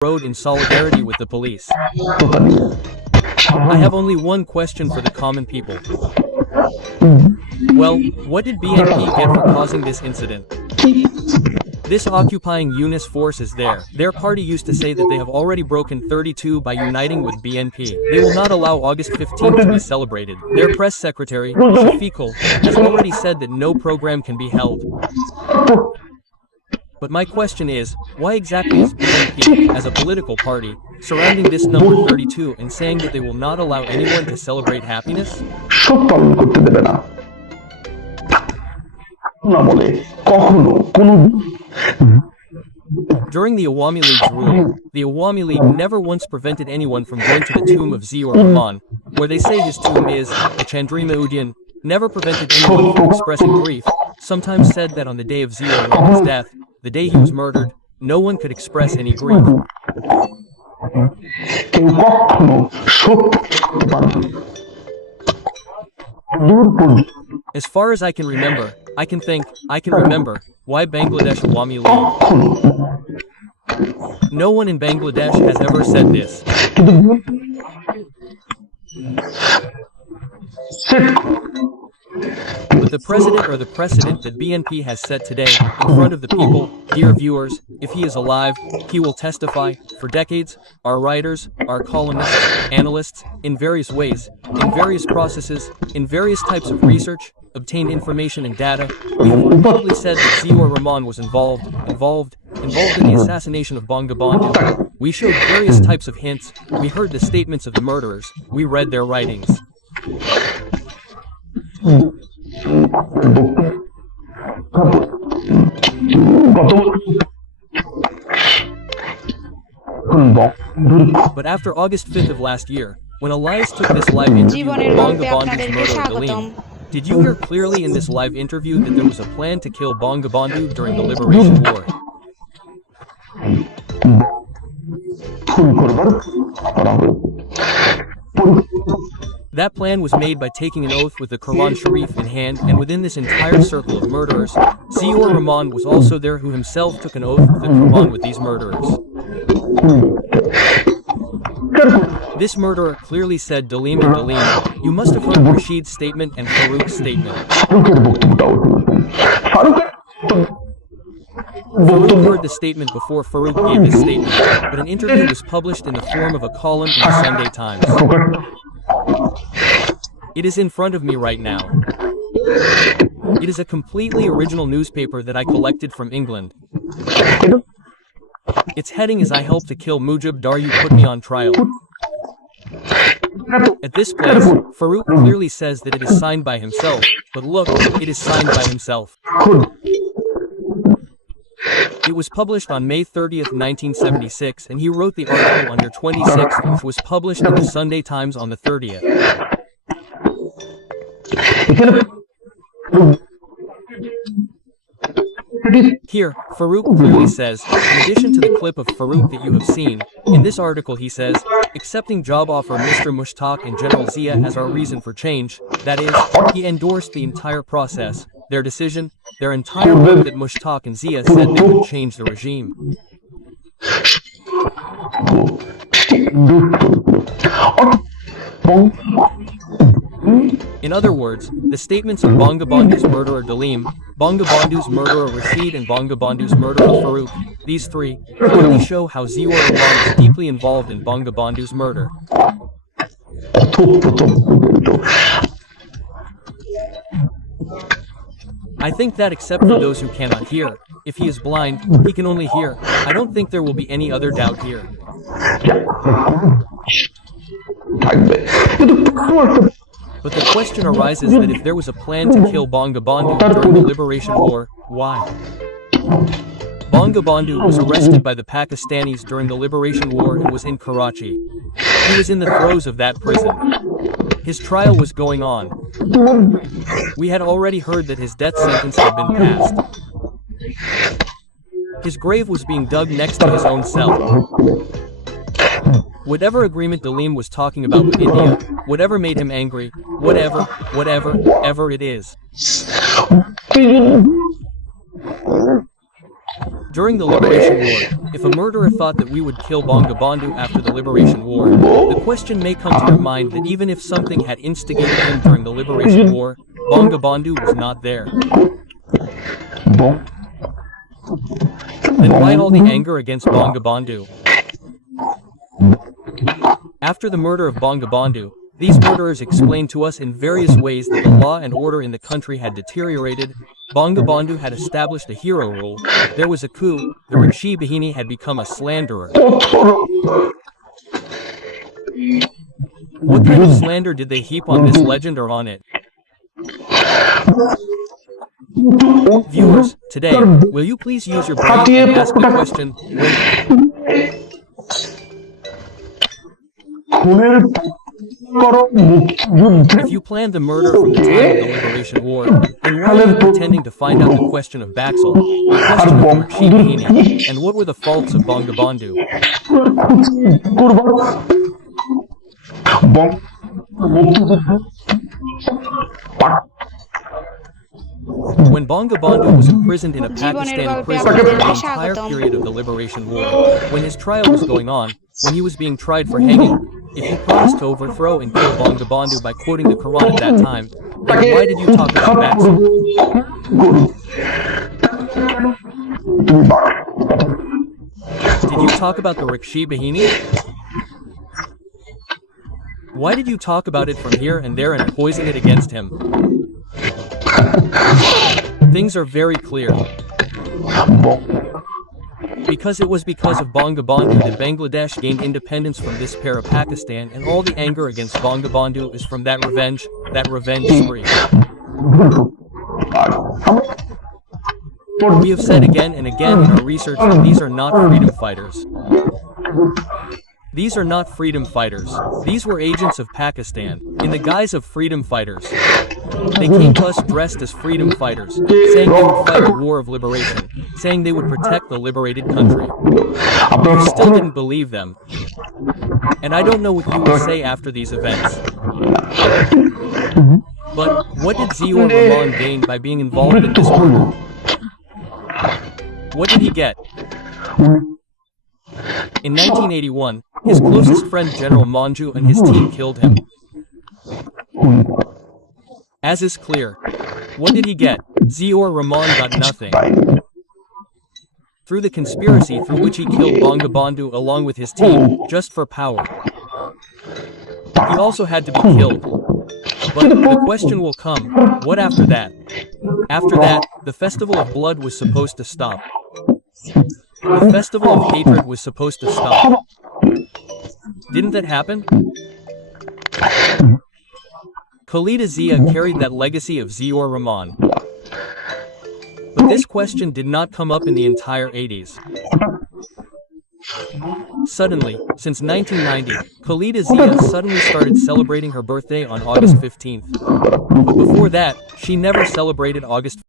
road in solidarity with the police. totally. I have only one question for the common people. Well, what did BNP get for causing this incident? This occupying UNIS force is there. Their party used to say that they have already broken 32 by uniting with BNP. They will not allow August 15th to be celebrated. Their press secretary, Shafiqul, has already said that no program can be held. But my question is, why exactly is BNP, as a political party, surrounding this number 32 and saying that they will not allow anyone to celebrate happiness? শোক পালন করতে দেবে না না বলে কখনো কোনো During the Awami League's rule, the Awami League never once prevented anyone from going to the tomb of Ziaur Rahman, where they say his tomb is, the Chandrima Udian, never prevented anyone from expressing grief, sometimes said that on the day of Ziaur Rahman's death, the day he was murdered, no one could express any grief. কেউ কখনো শোক করতে পারবে না দূর পর্যন্ত As far as I can remember, I can remember, why Bangladesh Awami League? কখনো No one in Bangladesh has ever said this. কিন্তু set But the president or the precedent that BNP has set today, in front of the people, dear viewers, if he is alive, he will testify, for decades, our writers, our columnists, analysts, in various ways, in various processes, in various types of research, obtained information and data, we have repeatedly said that Ziaur Rahman was involved in the assassination of Bangabandhu. We showed various types of hints, we heard the statements of the murderers, we read their writings. But after August 5th of last year, when Elias took this live interview with Bangabandhu's murderer Dalim, did you hear clearly in this live interview that there was a plan to kill Bangabandhu during the Liberation War? খুন করবার করা হয়েছে That plan was made by taking an oath with the Quran Sharif in hand, and within this entire circle of murderers, Ziaur Rahman was also there, who himself took an oath with the Quran with these murderers. This murderer clearly said, Dalim and Dalim, you must have heard Rashid's statement and Farouk's statement. ফারুকের বক্তব্যটাও শুনেছেন ফারুকের Farouk heard the statement before Farouk gave his statement, but an interview was published in the form of a column in the Sunday Times. It is in front of me right now. It is a completely original newspaper that I collected from England. Its heading is I helped to kill Mujib Dar, you put me on trial. At this place, Farouk clearly says that it is signed by himself, but look, it is signed by himself. It was published on May 30th, 1976, and he wrote the article under 26th, which was published in the Sunday Times on the 30th. Here, Farouk clearly says, in addition to the clip of Farouk that you have seen, in this article he says, accepting job offer Mr. Mushtaq and General Zia as our reason for change, that is, he endorsed the entire process, their decision, their entire work that Mushtaq and Zia said they would change the regime. In other words, the statements of Bangabandhu's murderer Dalim, Bangabandhu's murderer Rashid and Bangabandhu's murderer Farouk, these three, clearly show how Ziaur Rahman is deeply involved in Bangabandhu's murder. I think that except for those who cannot hear, if he is blind, he can only hear. I don't think there will be any other doubt here. But the question arises that if there was a plan to kill Bangabandhu during the Liberation War, why? Bangabandhu was arrested by the Pakistanis during the Liberation War and was in Karachi. He was in the throes of that prison. His trial was going on. We had already heard that his death sentence had been passed. His grave was being dug next to his own cell. Whatever agreement Dalim was talking about with India, whatever made him angry, whatever it is. During the Liberation War, if a murderer thought that we would kill Bangabandhu after the Liberation War, the question may come to your mind that even if something had instigated him during the Liberation War, Bangabandhu was not there. Bon. Then why all the anger against Bangabandhu? After the murder of Bangabandhu, these murderers explained to us in various ways that the law and order in the country had deteriorated, Bangabandhu had established a hero rule, there was a coup, the Rakshi Bahini had become a slanderer. What kind of slander did they heap on this legend or on it? Viewers, today, will you please use your brain and ask the question, wait, if you planned the murder from the time of the Liberation War, then why are you pretending to find out the question of Baxel, the question of the Rakshi Bahini, and what were the faults of Bangabandhu? When Bangabandhu was imprisoned in a Pakistani prison for the entire period of the Liberation War, when his trial was going on, when he was being tried for hanging, if you promised to overthrow and kill Bangabandhu by quoting the Quran at that time, then why did you talk about Baxel? Did you talk about the Rakshi Bahini? Why did you talk about it from here and there and poison it against him? Things are very clear. Because it was because of Bangabandhu that Bangladesh gained independence from this pair of Pakistan, and all the anger against Bangabandhu is from that revenge spree. We have said again and again in our research that these are not freedom fighters. These are not freedom fighters. These were agents of Pakistan, in the guise of freedom fighters. They came to us dressed as freedom fighters, saying they would fight a war of liberation, saying they would protect the liberated country. We still didn't believe them. And I don't know what you will say after these events. But what did Ziaur Rahman gain by being involved in this murder? What did he get? In 1981, his closest friend General Manju and his team killed him. As is clear, what did he get? Ziaur Rahman got nothing. Through the conspiracy through which he killed Bangabandhu along with his team, just for power. He also had to be killed. But the question will come, what after that? After that, the festival of blood was supposed to stop. The festival of hatred was supposed to stop. Didn't that happen? Khalida Zia carried that legacy of Ziaur Rahman. But this question did not come up in the entire 80s. Suddenly, since 1990, Khalida Zia suddenly started celebrating her birthday on August 15th. But before that, she never celebrated August 15th.